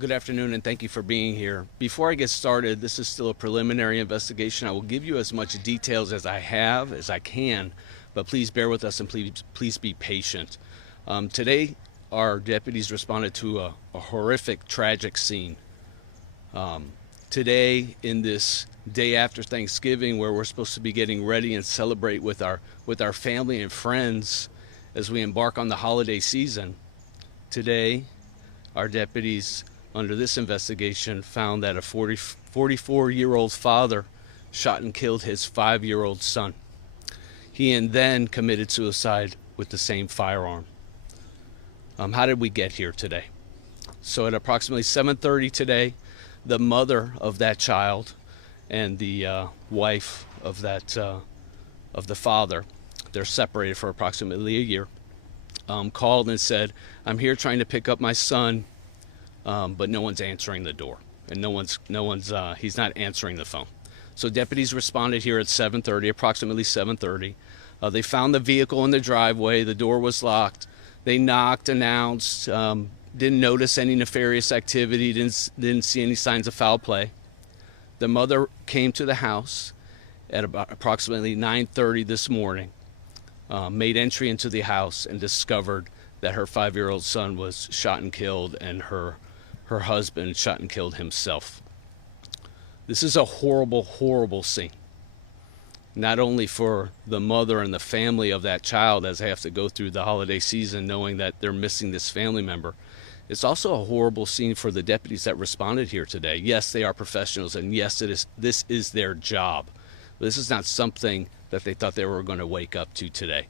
Good afternoon, and thank you for being here. Before I get started, this is still a preliminary investigation. I will give you as much details as I can, but please bear with us and please be patient. Today, our deputies responded to a horrific, tragic scene. Today, in this day after Thanksgiving, where we're supposed to be getting ready and celebrate with our family and friends as we embark on the holiday season, today, our deputies under this investigation found that a 44-year-old father shot and killed his 5-year-old son. He and then committed suicide with the same firearm. How did we get here today? So at approximately 7:30 today, the mother of that child and the wife of the father, they're separated for approximately a year, called and said, "I'm here trying to pick up my son, but no one's answering the door, and he's not answering the phone." So deputies responded here at 7:30, approximately 7:30. They found the vehicle in the driveway. The door was locked. They knocked, announced, didn't notice any nefarious activity, didn't see any signs of foul play. The mother came to the house at about approximately 9:30 this morning, made entry into the house, and discovered that her 5-year-old son was shot and killed, and her husband shot and killed himself. This is a horrible, horrible scene. Not only for the mother and the family of that child as they have to go through the holiday season knowing that they're missing this family member, it's also a horrible scene for the deputies that responded here today. Yes, they are professionals, and yes, this is their job. But this is not something that they thought they were going to wake up to today.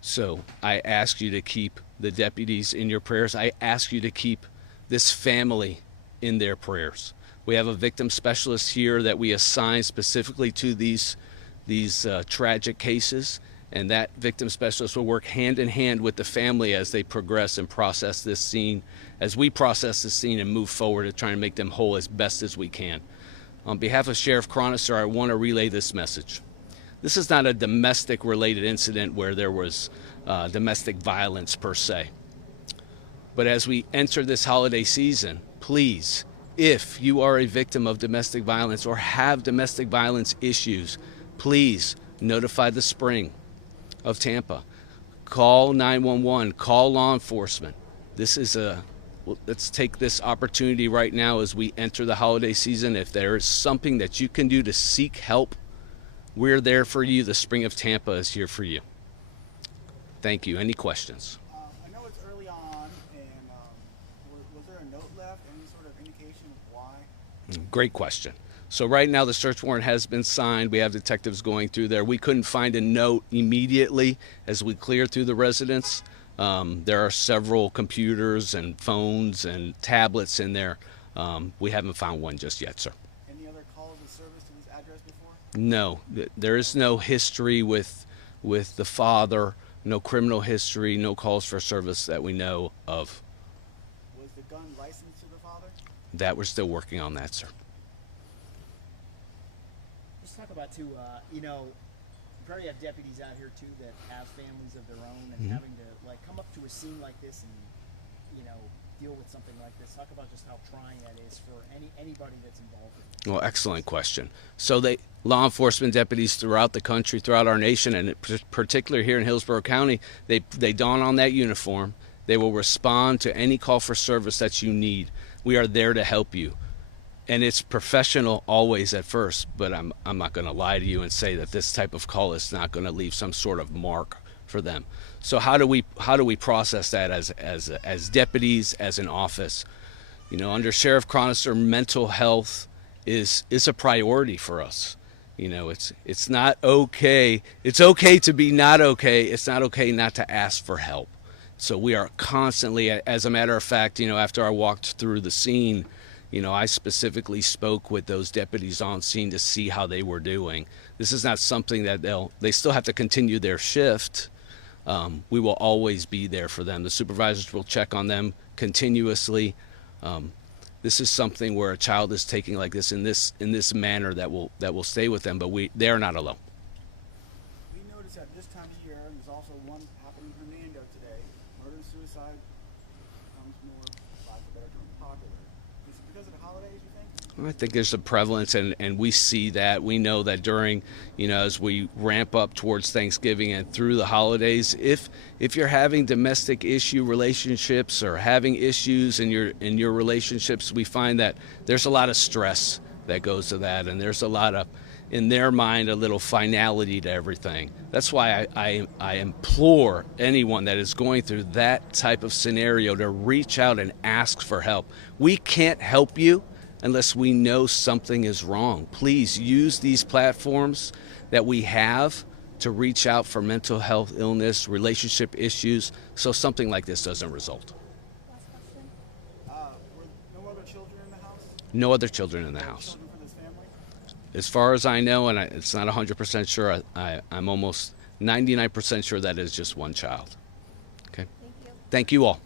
So I ask you to keep the deputies in your prayers. I ask you to keep this family in their prayers. We have a victim specialist here that we assign specifically to these tragic cases, and that victim specialist will work hand in hand with the family as they progress and process this scene, as we process this scene and move forward to try and make them whole as best as we can. On behalf of Sheriff Cronister, I want to relay this message. This is not a domestic-related incident where there was domestic violence per se. But as we enter this holiday season, please, if you are a victim of domestic violence or have domestic violence issues, please notify the Spring of Tampa. Call 911, call law enforcement. Let's take this opportunity right now as we enter the holiday season. If there is something that you can do to seek help, we're there for you. The Spring of Tampa is here for you. Thank you. Any questions? I know it's early on, and was there a note left? Any sort of indication of why? Great question. So right now the search warrant has been signed. We have detectives going through there. We couldn't find a note immediately as we cleared through the residence. There are several computers and phones and tablets in there. We haven't found one just yet, sir. Any other calls of service to this address before? No, there is no history with the father, no criminal history, no calls for service that we know of. Was the gun licensed to the father? That we're still working on that, sir. Let's talk about too, you probably have deputies out here too that have families of their own, and having to come up to a scene like this and deal with something like this. Talk about just how trying that is for anybody that's involved in it. Well, excellent question. So law enforcement deputies throughout the country, throughout our nation, and particularly here in Hillsborough County, they don on that uniform. They will respond to any call for service that you need. We are there to help you. And it's professional always at first, but I'm not going to lie to you and say that this type of call is not going to leave some sort of mark for them. So how do we process that as deputies, as an office? Under Sheriff Cronister, mental health is a priority for us. It's not okay. It's okay to be not okay. It's not okay not to ask for help. So we are constantly, as a matter of fact, after I walked through the scene, I specifically spoke with those deputies on scene to see how they were doing. This is not something that they still have to continue their shift. We will always be there for them. The supervisors will check on them continuously. This is something where a child is taking like this in this manner that will stay with them, but they are not alone. We noticed at this time of year, and there's also one happening in Hernando today. Murder and suicide becomes more, for lack of a better term, I think there's a prevalence, and we see that. We know that during, as we ramp up towards Thanksgiving and through the holidays, if you're having domestic issue relationships or having issues in your relationships, we find that there's a lot of stress that goes to that, and there's a lot of, in their mind, a little finality to everything. That's why I implore anyone that is going through that type of scenario to reach out and ask for help. We can't help you unless we know something is wrong. Please use these platforms that we have to reach out for mental health, illness, relationship issues, so something like this doesn't result. Last question. Were no other children in the house? No other children in the house. Children for this family? As far as I know, and it's not 100% sure, I'm almost 99% sure that is just one child. Okay. Thank you. Thank you all.